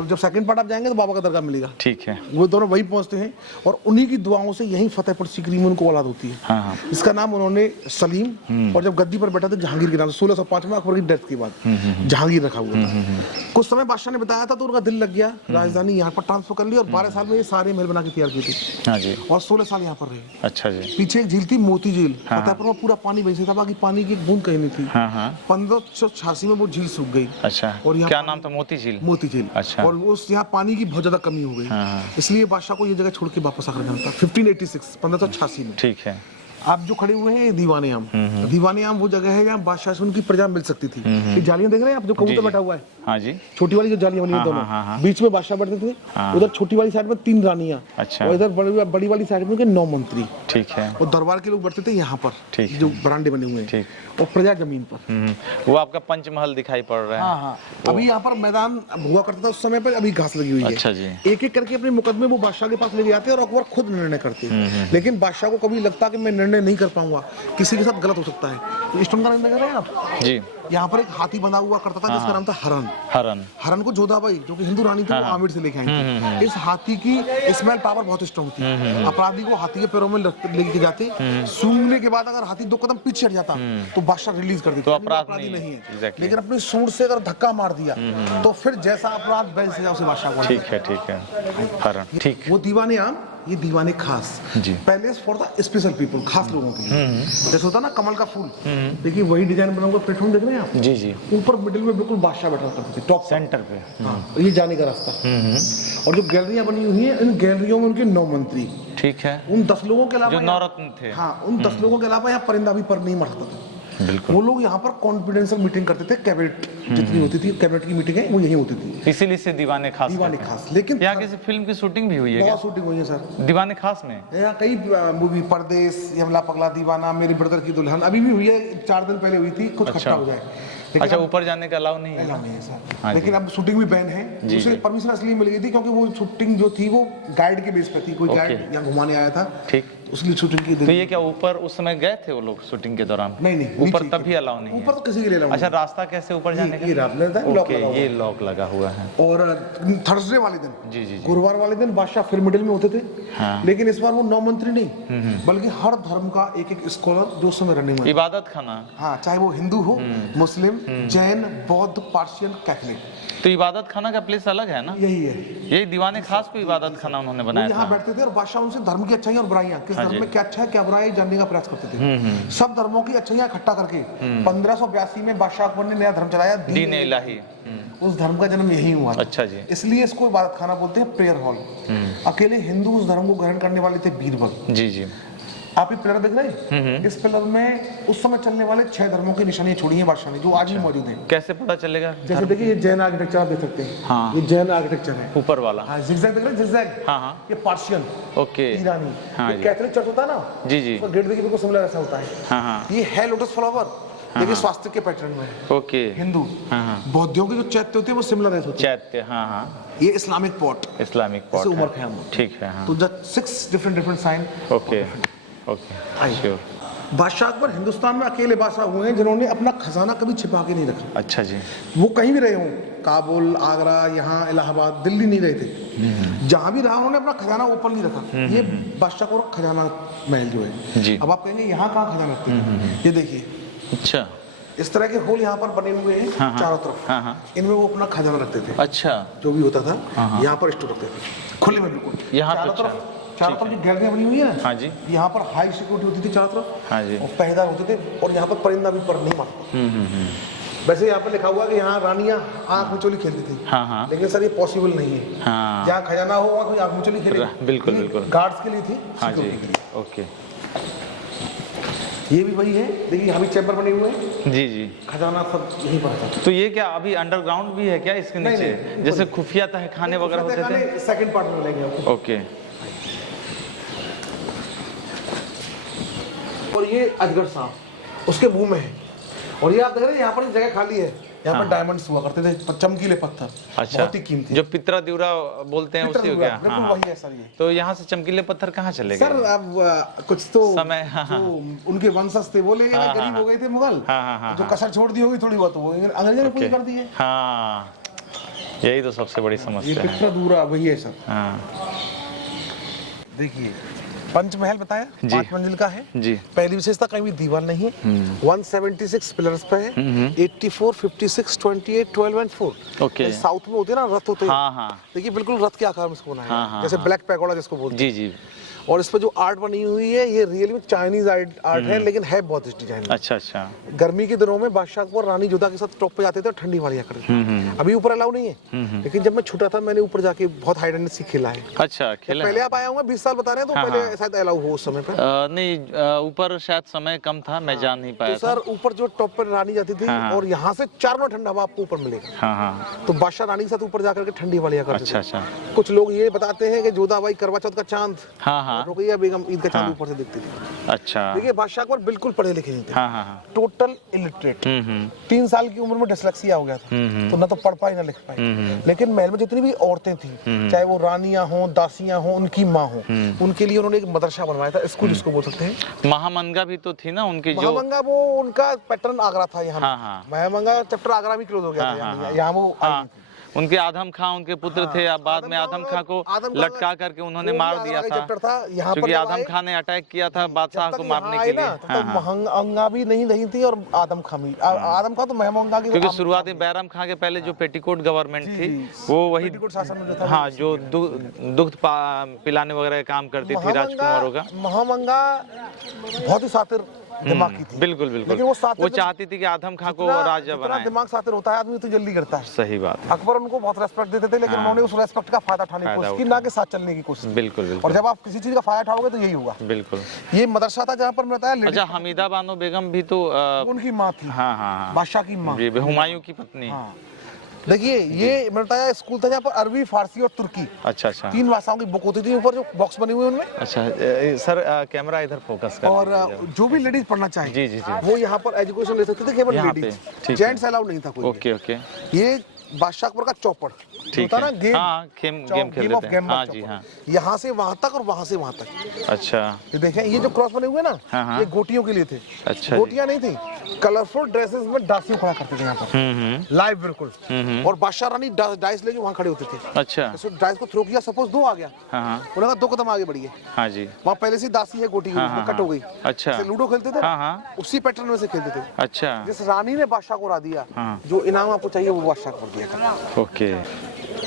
और जब second part आप जाएंगे तो बाबा का दरगाह मिलेगा। ठीक है। वो दोनों वही पहुंचते हैं और उन्हीं की दुआओं से यही फतेहपुर सीकरी में उनको औलाद होती है। हाँ हाँ। इसका नाम उन्होंने सलीम और जब गद्दी पर बैठा था जहांगीर के नाम से 1605 में अकबर की डेथ के बाद जहांगीर रखा हुआ था। कुछ समय बादशाह ने बताया था तो उनका दिल लग गया, राजधानी यहाँ पर ट्रांसफर कर ली और 12 साल में ये सारे महल बना के तैयार किए थे। हाँ जी। और 16 साल यहाँ पर रहे। अच्छा जी। पीछे एक झील थी मोती झील, फतेहपुर में पूरा पानी वैसे था, बाकी पानी की एक बूंद कहीं नहीं थी। 1586 में वो झील सूख गई। अच्छा। और यहाँ क्या नाम था? मोती झील। मोती झील। अच्छा। और उस यहाँ पानी की बहुत ज्यादा कमी हो गई, इसलिए बादशाह को ये जगह छोड़ के वापस आकर जाना था 1586 में। ठीक है। आप जो खड़े हुए हैं ये दीवाने आम, दीवाने आम वो जगह है जहाँ बादशाह से उनकी प्रजा मिल सकती थी। ये जालियां देख रहे हैं आप, जो कबूतर बैठा हुआ है। हाँ जी। छोटी वाली जो जालियां बनी है दोनों, बीच में बादशाह बैठते थे, उधर छोटी वाली साइड में 3 रानियां। अच्छा। और इधर बड़ी वाली साइड में 9 मंत्री। ठीक है। और दरबार के लोग बैठते थे यहाँ पर, ठीक है। जो बरामदे बने हुए हैं, और प्रजा जमीन पर। वो आपका पंचमहल दिखाई पड़ रहा है। हाँ हाँ। अभी यहाँ पर मैदान हुआ करता था उस समय पर, अभी घास लगी हुई है। अच्छा जी। एक एक करके अपने मुकदमे वो बादशाह के पास ले जाते और अकबर खुद निर्णय करते। लेकिन बादशाह को कभी लगता कि मैं निर्णय नहीं कर पाऊंगा, किसी के साथ गलत हो सकता है। स्टोन का निर्णय कर रहे हैं आप जी। यहाँ पर एक हाथी बंधा हुआ करता था जिसका नाम था हरन। हरन को जोधाबाई जो कि हिंदू रानी थी वो आमिर से लेके आई थी। इस हाथी की स्मेल पावर बहुत स्ट्रॉन्ग थी। अपराधी को हाथी के पैरों में लेके जाते, सूंघने के बाद अगर हाथी 2 कदम पीछे हट जाता तो बादशाह रिलीज कर देता। तो अपराधी नहीं है, लेकिन अपनी सूंड से अगर धक्का मार दिया तो फिर जैसा अपराध वैसे उसे बादशाह को। ठीक है। ठीक है। हरन। ठीक। वो दीवाने आम, ये दीवाने खास। जी। Palace for the special people, खास लोगों के लिए। जैसे होता ना कमल का फूल, देखिए वही डिजाइन बना हुआ प्लेटफॉर्म देख रहे हैं आप। जी जी। ऊपर मिडिल में बिल्कुल बादशाह बैठा करते थे, टॉप सेंटर पे। हाँ, ये जाने का रास्ता। और जो गैलरियां बनी हुई हैं, इन गैलरियों में उनके 9 मंत्री। ठीक है। उन 10 लोगों के अलावा जो नौरत्न थे। हाँ, उन 10 लोगों के अलावा यहाँ परिंदा भी पर नहीं मर सकता था। बिल्कुल। वो लोग यहाँ पर कॉन्फिडेंशियल मीटिंग करते थे। कैबिनेट जितनी होती थी, कैबिनेट की मीटिंग है वो यही होती थी। इसीलिए से दीवाने खास। दीवाने खास। लेकिन यहाँ किसी फिल्म की शूटिंग भी हुई है क्या? बहुत शूटिंग हुई है सर दीवाने खास में। यहाँ कई मूवी, परदेश, यमला पगला दीवाना, मेरे ब्रदर की दुल्हन अभी भी हुई है, 4 दिन पहले हुई थी, कुछ खट्टा हो जाए। अच्छा, ऊपर जाने का अलाउ नहीं है? अलाउ नहीं है सर। लेकिन अब शूटिंग भी बैन है। उसे परमिशन इसलिए मिल गई थी क्योंकि वो शूटिंग जो थी वो गाइड के बेस पे थी, कोई गाइड यहाँ घुमाने आया था। ठीक। उसकी शूटिंग की। तो ये क्या ऊपर उस समय गए थे वो लोग शूटिंग के दौरान? नहीं, ऊपर तभी अलाउ नहीं है। ऊपर तो किसी के लिए अलाउ। अच्छा, रास्ता कैसे ऊपर जाने का? ये ये लॉक लगा हुआ है। और थर्सडे वाले दिन, जी जी, गुरुवार वाले दिन बादशाह फिर मिडिल में होते थे। लेकिन इस बार वो 9 मंत्री नहीं, बल्कि हर धर्म का एक एक स्कॉलर जो उस समय रनिंग में। इबादत खाना। हाँ, चाहे वो हिंदू हो, मुस्लिम, जैन, बौद्ध, पार्शियन, कैथलिक। तो इबादत खाना का प्लेस अलग है ना? यही है। यही दीवाने खास को इबादत खाना उन्होंने बनाया था। यहाँ बैठते थे और बादशाह उनसे धर्म की अच्छाइयाँ और बुराइयाँ, किस धर्म में क्या अच्छा है क्या बुरा है जानने का प्रयास करते थे। सब धर्मों की अच्छाइयाँ इकट्ठा करके 1582 में बादशाह अकबर ने नया धर्म चलाया, दीन इलाही। उस धर्म का जन्म यही हुआ। अच्छा जी। इसलिए इसको इबादत खाना बोलते हैं, प्रेयर हॉल। अकेले हिंदू उस धर्म को ग्रहण करने वाले थे बीरबल। जी जी। आप ये पिलर देख रहे हैं? इस पिलर में उस समय चलने वाले 6 धर्मों की निशानियां छोड़ी हैं बादशाह ने, जो आज भी मौजूद हैं। कैसे पता चलेगा? जैसे देखिए ये जैन आर्किटेक्चर आप देख सकते हैं। हाँ, ये जैन आर्किटेक्चर है ऊपर वाला। हाँ, जिगजैग देख रहे हैं? जिगजैग। हाँ, ये पार्शियन। ओके। ईरानी। हाँ, कैथोलिक चर्च होता है ना? जी जी। गेट देखिए बिल्कुल सिमिलर ऐसा होता है। हाँ, ये है लोटस फ्लावर, देखिए स्वास्तिक के पैटर्न में। ओके। हिंदू। बौद्धों के जो चैत्य होते हैं वो सिमिलर ऐसे होते हैं। चैत्य। हाँ। ये Islamic pot. Islamic pot. Umar Khayyam. ठीक है। तो the 6 different sign. Okay. Okay. बादशाह अकबर हिंदुस्तान में अकेले बादशाह हुए हैं जिन्होंने अपना खजाना कभी छिपा के नहीं रखा। अच्छा जी। वो कहीं भी रहे हों, काबुल, आगरा, यहाँ इलाहाबाद, दिल्ली नहीं रहे थे, जहां भी रहा उन्होंने अपना खजाना ओपन नहीं रखा। ये बादशाह को खजाना महल जो है जी। अब आप कहेंगे यहाँ कहाँ खजाना रखते हैं? ये देखिए। अच्छा। इस तरह के होल यहाँ पर बने हुए हैं चारों तरफ। इनमें वो अपना खजाना रखते थे। अच्छा। जो भी होता था यहाँ पर स्टोर रखते थे, खुले में बिल्कुल। यहाँ चारों तरफ जो गैलरियां बनी हुई है ना। हाँ जी। यहाँ पर हाई सिक्योरिटी होती थी चारों तरफ। हाँ जी। और पहरेदार होते थे और यहाँ पर परिंदा भी पर नहीं मारता। वैसे यहाँ पर लिखा हुआ कि यहाँ रानियां आंख मिचोली खेलती थी। हाँ हाँ। लेकिन सर ये पॉसिबल नहीं है। हाँ। जहाँ खजाना हो वहाँ कोई आंख मिचोली खेले? बिल्कुल बिल्कुल। गार्ड्स के लिए थी। हाँ जी। ओके। ये भी वही है, देखिए यहाँ भी चैम्बर बने हुए हैं। जी जी। खजाना सब यहीं पर था। तो ये क्या अभी अंडरग्राउंड भी है क्या इसके नीचे? जैसे खुफिया तहखाने वगैरह होते थे? सेकंड पार्ट में लेंगे। ओके। और ये अजगर सांप उसके मुंह में है। और ये आप देख रहे हैं यहाँ पर जगह खाली है, यहाँ पर डायमंड्स हुआ करते थे, चमकीले पत्थर। अच्छा। बहुत ही कीमती, जो पितरा दिवरा बोलते हैं उसी हो गया। बिल्कुल वही है सर ये। तो यहाँ से चमकीले पत्थर कहाँ चले गए सर? अब कुछ तो समय जो उनके वंशज थे वो ले गए, गरीब हो गए थे मुगल, जो कसर छोड़ दी होगी थोड़ी बहुत वो अंग्रेजों ने पूरी कर दी है। यही तो सबसे बड़ी ये समस्या है। पित्रा वही है सर। हाँ देखिए पंचमहल बताया, जी। 5 मंजिल का है जी। पहली विशेषता कहीं भी दीवार नहीं है। 176 पिलर्स पे है। 84, 56, 28, 12 एंड 4। ओके। साउथ में होते हैं ना रथ होते हैं। हाँ हाँ देखिए बिल्कुल रथ के आकार में इसको बनाया हाँ, है, हाँ, जैसे हाँ। ब्लैक पैगोडा जिसको बोलते हैं। जी जी। और इस पे जो आर्ट बनी हुई है ये रियली में चाइनीज आर्ट है, लेकिन है बहुत इस डिजाइन में। अच्छा अच्छा। गर्मी के दिनों में बादशाह अकबर रानी जोधा के साथ टॉप पे जाते थे और ठंडी वालियां करते थे। अभी ऊपर अलाउ नहीं है, लेकिन जब मैं छोटा था मैंने ऊपर जाके बहुत हाइड एंड सीख खेला है। अच्छा खेला पहले आप आया होंगे 20 साल बता रहे हैं, तो हाँ, पहले हाँ। शायद अलाउ हो उस समय पे। नहीं ऊपर शायद समय कम था, मैं जान नहीं पाया तो सर ऊपर जो टॉप पर रानी जाती थी हाँ, हाँ। और यहाँ से 4 गुना ठंडा हवा आपको ऊपर मिलेगा। हाँ हाँ। तो बादशाह रानी के साथ ऊपर जाकर के ठंडी वालियां करते अच्छा थे। अच्छा। कुछ लोग ये बताते हैं कि जोधाबाई करवा चौथ का चांद, हाँ हाँ। रुकैया बेगम ईद का चांद हाँ। ऊपर से दिखती थी। अच्छा। देखिए बादशाह अकबर बिल्कुल पढ़े लिखे नहीं थे। हाँ हाँ हाँ। Total illiterate. 3 साल की उम्र में डिसलेक्सिया हो गया था, तो ना तो पढ़ पाई ना लिख पाई। लेकिन महल में जितनी भी औरतें थी, चाहे वो रानियां हों, दासियां हों, उनकी माँ हो, उनके लिए उन्होंने एक मदरसा बनवाया था, स्कूल जिसको बोल सकते हैं। महामंगा भी तो थी ना उनकी जो। महामंगा वो उनका पैटर्न आगरा था यहाँ। हाँ, हाँ। महामंगा चैप्टर आगरा भी क्लोज हो गया हाँ, था हाँ, यहाँ वो आई हाँ। थी। उनके आदम खां उनके पुत्र थे, अब बाद में आदम खां को लटका करके उन्होंने मार दिया था, क्योंकि आदम खां ने अटैक किया था बादशाह को मारने के लिए। तो महंगा भी नहीं थी और आदम खां भी, आदम खां तो महंगा की, क्योंकि शुरुआती बैरम खां के पहले जो पेटीकोट गवर्नमेंट थी वो वही शासन में जो था, हाँ जो दुग्ध पिलाने वगैरह काम करती थी राजकुमारों का। महामंगा बहुत ही सातिर दिमाग की थी। बिल्कुल बिल्कुल। लेकिन वो चाहती थी कि आदम खां को राजा बनाए। दिमाग सातिर होता है आदमी तो जल्दी करता है। सही बात। अकबर उनको बहुत रेस्पेक्ट देते थे, लेकिन उन्होंने उस रेस्पेक्ट का फायदा उठाने की कोशिश की, ना कि साथ चलने की कोशिश। बिल्कुल बिल्कुल। और जब आप किसी चीज का फायदा उठाओगे तो यही होगा। बिल्कुल। ये मदरसा था जहाँ पर मैं बताया। अच्छा हमीदा बानो बेगम भी तो उनकी माँ थी। हाँ हाँ। बादशाह की माँ, हुमायूं की पत्नी। देखिए ये मैं बताया स्कूल था जहाँ पर अरबी, फारसी और तुर्की, अच्छा अच्छा, 3 भाषाओं की बुक होती थी। ऊपर जो बॉक्स बने हुए उनमें। अच्छा सर कैमरा इधर फोकस कर। और जो भी लेडीज पढ़ना चाहे जी जी जी, वो यहाँ पर एजुकेशन ले सकते थे, केवल लेडीज, जेंट्स अलाउड नहीं था कोई। Okay okay. ये बादशाह अकबर का चौपड़ होता ना, गेम। हाँ गेम खेलते थे। हाँ जी हाँ। यहाँ से वहाँ तक और वहाँ से वहाँ तक। अच्छा ये देखें, ये जो क्रॉस बने हुए ना, ये गोटियों के लिए थे। अच्छा। गोटियां नहीं थी, कलरफुल ड्रेसेस में दासियों खड़ा करते थे यहाँ पर लाइव बिल्कुल। और बादशाह रानी डाइस लेके वहाँ खड़े होते थे। अच्छा। तो डाइस को थ्रो किया, सपोज 2 आ गया, उन्होंने कहा 2 कदम आगे बढ़िए। हाँ जी। वहाँ पहले से दासी है, गोटी कट हो गई। अच्छा। लूडो खेलते थे, उसी पैटर्न में से खेलते थे। अच्छा। जिस रानी ने बादशाह को उड़ा दिया, जो इनाम आपको चाहिए वो बादशाह को दिया था। ओके।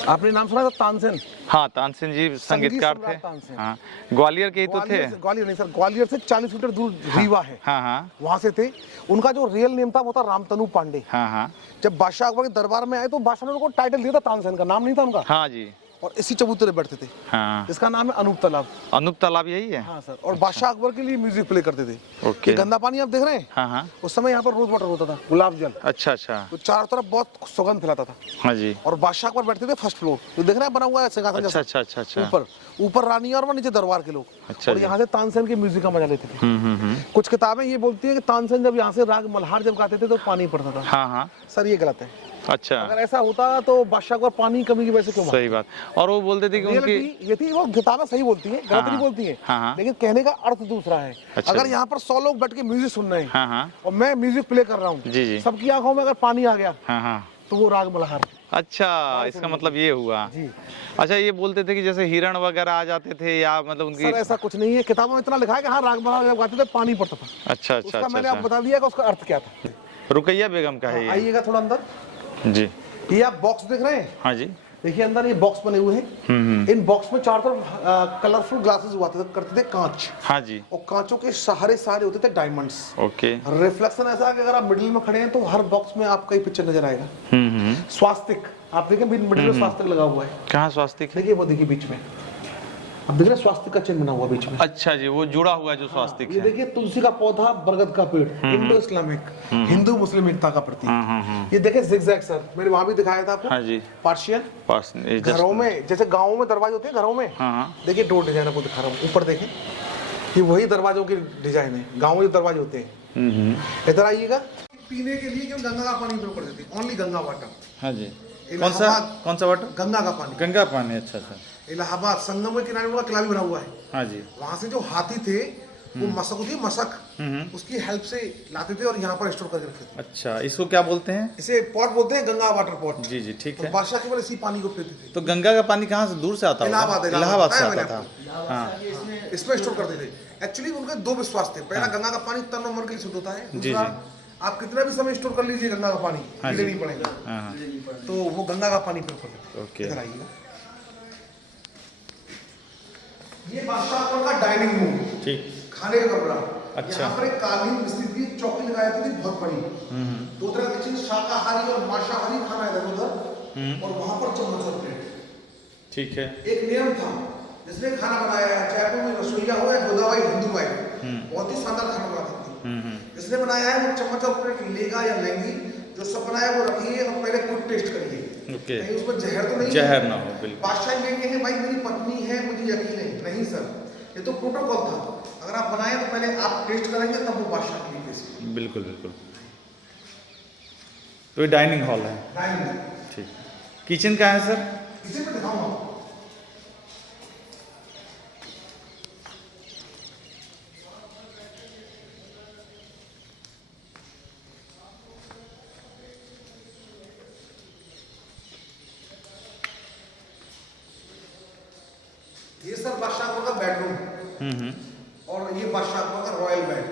आपने नाम सुना था तानसेन? हाँ तानसेन जी संगीतकार थे। हाँ ग्वालियर के ही तो थे। ग्वालियर नहीं सर, ग्वालियर से 40 किलोमीटर दूर रीवा है। हाँ हाँ। वहाँ से थे। उनका जो रियल नेम था वो था रामतनु पांडे। हाँ हाँ। जब बादशाह अकबर के दरबार में आए तो बादशाह ने उनको टाइटल दिया था तानसेन का, नाम नहीं था उनका। हाँ जी। और इसी चबूतरे बैठते थे। हाँ। इसका नाम है अनूप तालाब। अनूप तालाब यही है। हाँ सर। और बादशाह अकबर के लिए म्यूजिक प्ले करते थे। ओके। ये गंदा पानी आप देख रहे हैं? हाँ हाँ। उस समय यहाँ पर रोज वाटर होता था, गुलाब जल। अच्छा अच्छा। तो चारों तरफ बहुत सुगंध फैलाता था। हाँ जी। और बादशाह अकबर बैठते थे फर्स्ट फ्लोर, तो देख रहे हैं बना हुआ है सिंहासन जैसा। अच्छा अच्छा अच्छा। ऊपर रानी और नीचे दरबार के लोग। अच्छा। और यहाँ से तानसेन के म्यूजिक का मजा लेते थे। कुछ किताबें ये बोलती है कि तानसेन जब यहाँ से राग मल्हार जब गाते थे तो पानी पड़ता था। हाँ हाँ। सर ये गलत है। अच्छा। अगर ऐसा होता तो बादशाह को पानी की कमी की वजह से क्यों? सही बात। और वो बोलते थे कि उनकी ये थी, वो किताबें सही बोलती है, गलत नहीं बोलती है। लेकिन कहने का अर्थ दूसरा है। अगर यहाँ पर 100 लोग बैठ के म्यूजिक सुन रहे हैं और मैं म्यूजिक प्ले कर रहा हूँ, सबकी आंखों में अगर पानी आ गया तो वो राग मल्हार। अच्छा इसका मतलब ये हुआ जी। अच्छा ये बोलते थे कि जैसे हिरण वगैरह आ जाते थे या मतलब उनकी। सर ऐसा कुछ नहीं है, किताबों में इतना लिखा है कि हाँ राग मल्हार जब गाते थे पानी पड़ता था। अच्छा अच्छा। उसका मैंने आपको बता दिया कि उसका अर्थ क्या था। रुकैया बेगम का है ये। आइएगा थोड़ा अंदर जी। ये आप बॉक्स देख रहे हैं? हाँ जी। देखिए अंदर ये बॉक्स बने हुए हैं। इन बॉक्स में चारों तरफ कलरफुल ग्लासेस हुआ करते थे, कांच। हाँ जी। और कांचों के सहारे होते थे डायमंड्स। ओके। रिफ्लेक्शन ऐसा है कि अगर आप मिडिल में खड़े हैं तो हर बॉक्स में आपका ही पिक्चर नजर आएगा। स्वास्तिक आप देखें, मिडिल में स्वास्तिक लगा हुआ है। कहाँ स्वास्तिक? देखिए वो देखिए बीच में, अब देख रहे हैं स्वास्तिक का चिन्ह बना हुआ बीच में। अच्छा जी, वो जुड़ा हुआ जो स्वास्तिक है। ये देखिए तुलसी का पौधा, बरगद का पेड़, इंडो इस्लामिक, हिंदू मुस्लिम एकता का प्रतीक। ये देखिए जिगजैग सर, मैंने वहां भी दिखाया था आपको। हाँ जी। पार्शियन घरों में, जैसे गाँवों में दरवाजे होते हैं घरों में, देखिए डोर डिजाइन आपको दिखा रहा हूँ। ऊपर देखें, ये वही दरवाजों की डिजाइन है, गाँव में जो दरवाजे होते हैं। इधर आइएगा। पीने के लिए क्यों गंगा का पानी उपयोग कर देते हैं, ओनली गंगा वाटर। हाँ जी। कौन सा वाटर? गंगा का पानी। गंगा पानी। अच्छा अच्छा। इलाहाबाद संगम के किनारे उनका किला भी बना हुआ है। हाँ जी। वहाँ से जो हाथी थे वो मशक होती है, मशक, उसकी हेल्प से लाते थे और यहाँ पर स्टोर करके रखते थे। अच्छा, इसको क्या बोलते हैं? इसे पॉट बोलते हैं, गंगा वाटर पॉट। जी जी, ठीक है। बादशाह केवल इसी पानी को पीते थे। तो गंगा का पानी कहाँ से, दूर से आता होगा? इलाहाबाद से आता था। हाँ, इसमें स्टोर करते थे। एक्चुअली उनके दो विश्वास थे। पहला, गंगा का पानी तन और मन के लिए शुद्ध होता है। दूसरा, आप कितना भी समय स्टोर कर लीजिए गंगा का पानी, कीड़े नहीं पड़ेगा। तो वो गंगा का पानी प्रेफर करते थे। ओके, इधर आइए। ये बादशाह का डाइनिंग रूम, ठीक, खाने का कमरा। अच्छा, यहाँ पर एक कालीन स्थित की चौकी लगाई थी बहुत बड़ी। दो तरह के किचन, शाकाहारी और मांसाहारी खाना इधर उधर, और वहां पर चम्मच और प्लेट। ठीक है। एक नियम था, जिसने खाना बनाया, चाहे कोई रसोईया हो या गोदाबाई हिंदू बाई, बहुत ही शानदार खाना बनाती थी। जिसने बनाया है वो चम्मच और प्लेट लेगा या लेंगी, जो सब बनाया वो रखिए और पहले खुद टेस्ट करिए। ओके, कहीं उसमें जहर तो नहीं, जहर ना हो। बिल्कुल। बादशाह ये कहे भाई मेरी पत्नी है, मुझे यकीन है, नहीं सर, ये तो प्रोटोकॉल था। अगर आप बनाए तो पहले आप टेस्ट करेंगे तब वो बादशाह के लिए टेस्ट। बिल्कुल बिल्कुल। तो ये डाइनिंग हॉल है। डाइनिंग, ठीक। किचन कहाँ है सर? किचन में दिखाऊंगा। ये सर बादशाह का बेडरूम, और ये बादशाह का रॉयल बेड।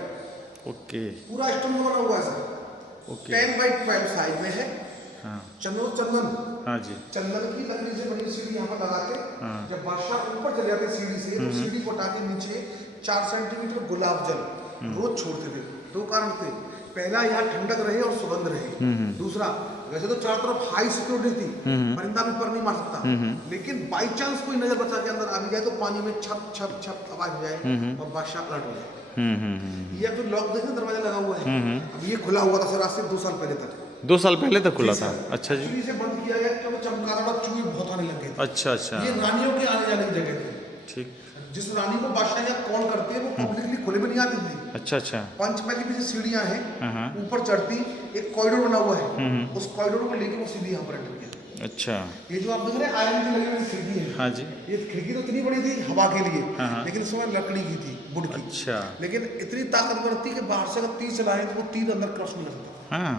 ओके, पूरा स्टोन का बना हुआ है सर। ओके, 10x12 साइज में है। हाँ, चंदन, हाँ जी, चंदन की लकड़ी से बनी सीढ़ी यहाँ पर लगा के, जब बादशाह ऊपर चले जाते सीढ़ी से, तो सीढ़ी को उठा के नीचे 4 सेंटीमीटर गुलाब जल रोज छोड़ते थे। दो कारण थे, पहला यहाँ ठंडक रहे और सुगंध रहे। दूसरा, वैसे तो चारों तरफ हाई सिक्योरिटी थी, परिंदा भी पर नहीं मार सकता, लेकिन बाई चांस कोई नजर बचा के अंदर आ भी जाए तो पानी में छप छप छप आवाज हो जाए और बादशाह अलर्ट हो जाए। ये तो लॉक देखें, दरवाजा लगा हुआ है। अब ये खुला हुआ था सर आज से 2 साल पहले तक। 2 साल पहले तक खुला था? अच्छा जी। इसे बंद किया गया क्योंकि चमगादड़ चूहे बहुत आने लग गए थे। अच्छा अच्छा। ये रानियों के आने जाने की जगह थी। ठीक। जिस रानी को बादशाह या कॉल करते हैं वो पब्लिकली खुले में नहीं आती थी। अच्छा अच्छा। पंचमहल की सीढ़ियां हैं, ऊपर चढ़ती एक कॉरिडोर बना हुआ है, उस कॉरिडोर को लेके वो सीधी यहाँ पर एंटर किया। अच्छा, ये जो आप देख रहे हैं आयरन की लगी हुई खिड़की है। हाँ जी। ये खिड़की तो इतनी बड़ी थी हवा के लिए, लेकिन इसमें लकड़ी की थी, वुड की। अच्छा, लेकिन इतनी ताकतवर थी कि बाहर से अगर तीर चलाए तो वो तीर अंदर क्रॉस नहीं कर सकता। हाँ,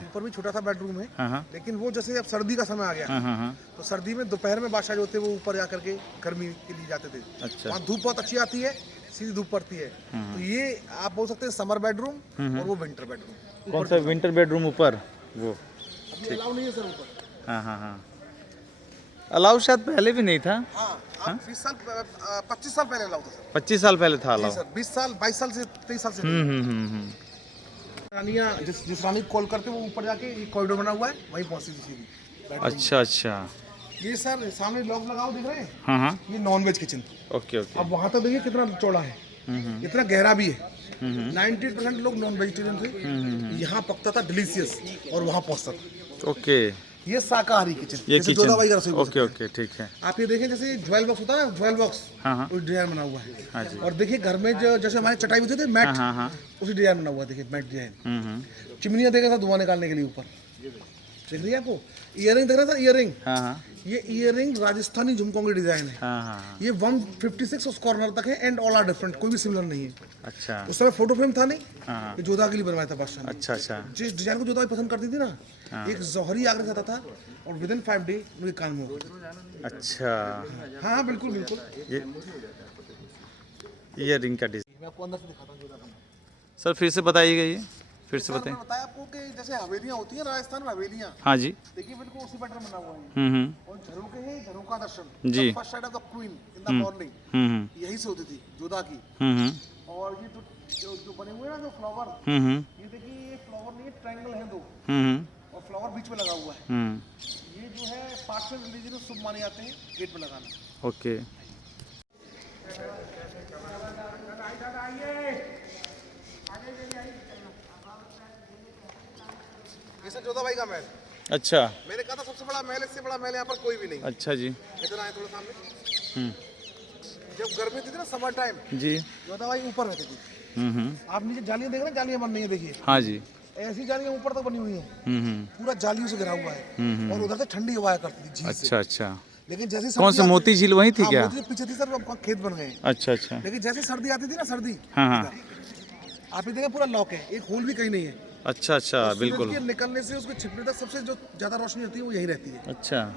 ऊपर भी छोटा सा बेडरूम है, लेकिन वो जैसे अब सर्दी का समय आ गया, तो सर्दी में दोपहर में बादशाह जो थे वो ऊपर जा करके गर्मी के लिए जाते थे। अच्छा। वहाँ धूप बहुत अच्छी आती है, सीधी धूप पड़ती है। तो ये आप बोल सकते हैं समर बेडरूम और वो विंटर बेडरूम। कौन सा विंटर बेडरूम ऊपर? वो अलाउ नहीं है सर ऊपर। हाँ हाँ हाँ, अलाउ शायद पहले भी नहीं था। हाँ, 25 साल पहले अलाउ था सर। 25 साल पहले था अलाउ? 20 साल 22 साल से 23 साल से। रानियाँ जिस रानी कॉल करते वो ऊपर जाके ये कॉरिडोर बना हुआ है, वहीं पहुंचती थी सीधी। अच्छा अच्छा। ये सर सामने लॉक लगाओ दिख रहे हैं? हाँ हाँ, ये non veg kitchen. Okay okay. अब वहाँ तक देखिए कितना चौड़ा है, इतना गहरा भी है। 90% लोग नॉन वेजिटेरियन थे, यहाँ पकता था डिलीशियस और वहाँ पहुँचता था। ओके, ये शाकाहारी किचन, ये किचन। ओके ओके, ठीक है। आप ये देखें जैसे ज्वेल बॉक्स होता है, ज्वेल बॉक्स उस डिजाइन बना हुआ है। हाँ जी। और देखिए घर में जो जैसे हमारे चटाई होते थे मैट, उसी डिजाइन बना हुआ है। देखिए मैट डिजाइन। चिमनियाँ देखा था धुआं निकालने के लिए ऊपर, देख रही है आपको? इयरिंग देख रहा था, इयरिंग। ये इयरिंग राजस्थानी झुमकों की डिजाइन है। ये 156 उस कॉर्नर तक है एंड ऑल आर डिफरेंट, कोई भी सिमिलर नहीं है। अच्छा। उस समय फोटो फ्रेम था नहीं, ये जोधा के लिए बनवाया था बादशाह ने। अच्छा अच्छा। जिस डिजाइन को जोधा पसंद करती थी ना, एक जौहरी आगरा जाता था और विद इन 5 डे उनके कान में होगा। अच्छा। हाँ बिल्कुल बिल्कुल। ये रिंग का डिजाइन मैं आपको अंदर से दिखाता हूँ जोधा का। सर फिर से बताइएगा, ये फिर से बताएं। बताया आपको कि जैसे हवेलियाँ होती हैं राजस्थान में, हवेलियाँ। हाँ जी। देखिए बिल्कुल उसी पैटर्न बना हुआ है। और झरोके हैं, झरोका दर्शन जी, first sight of the queen in the morning यही से होती थी जोधा की। और ये जो बने हुए हैं ना जो फ्लावर, ये देखिए ये फ्लावर नहीं है, ट्रायंगल है 2 और फ्लावर बीच में लगा हुआ है। ये जो है पार्शियल रिलीजियस शुभ माने जाते हैं गेट पे लगाना। ओके। ये सर जोधा भाई का महल। अच्छा। मैंने कहा था सबसे बड़ा महल, इससे बड़ा महल यहाँ पर कोई भी नहीं। अच्छा जी। इधर आए थोड़ा सामने। जब गर्मी थी ना समर टाइम जी, जोधा भाई ऊपर रहती थी। आप नीचे जालियाँ देख रहे हैं, जालियाँ बन रही है देखिए। हाँ जी। ऐसी जालियां ऊपर तक बनी हुई है, पूरा जालियों से घिरा हुआ है, और उधर से ठंडी हवाएं करती थी झील से। अच्छा अच्छा। लेकिन जैसे कौन से मोती झील वही थी क्या? मोती पीछे थी सर, अब खेत बन गए। अच्छा अच्छा। लेकिन जैसे सर्दी आती थी ना, सर्दी, हाँ, आप ये देखें पूरा लॉक है, एक होल भी कहीं नहीं है। अच्छा अच्छा, बिल्कुल। निकलने से उसके छिपने तक सबसे जो ज्यादा रोशनी होती है वो यही रहती है। अच्छा।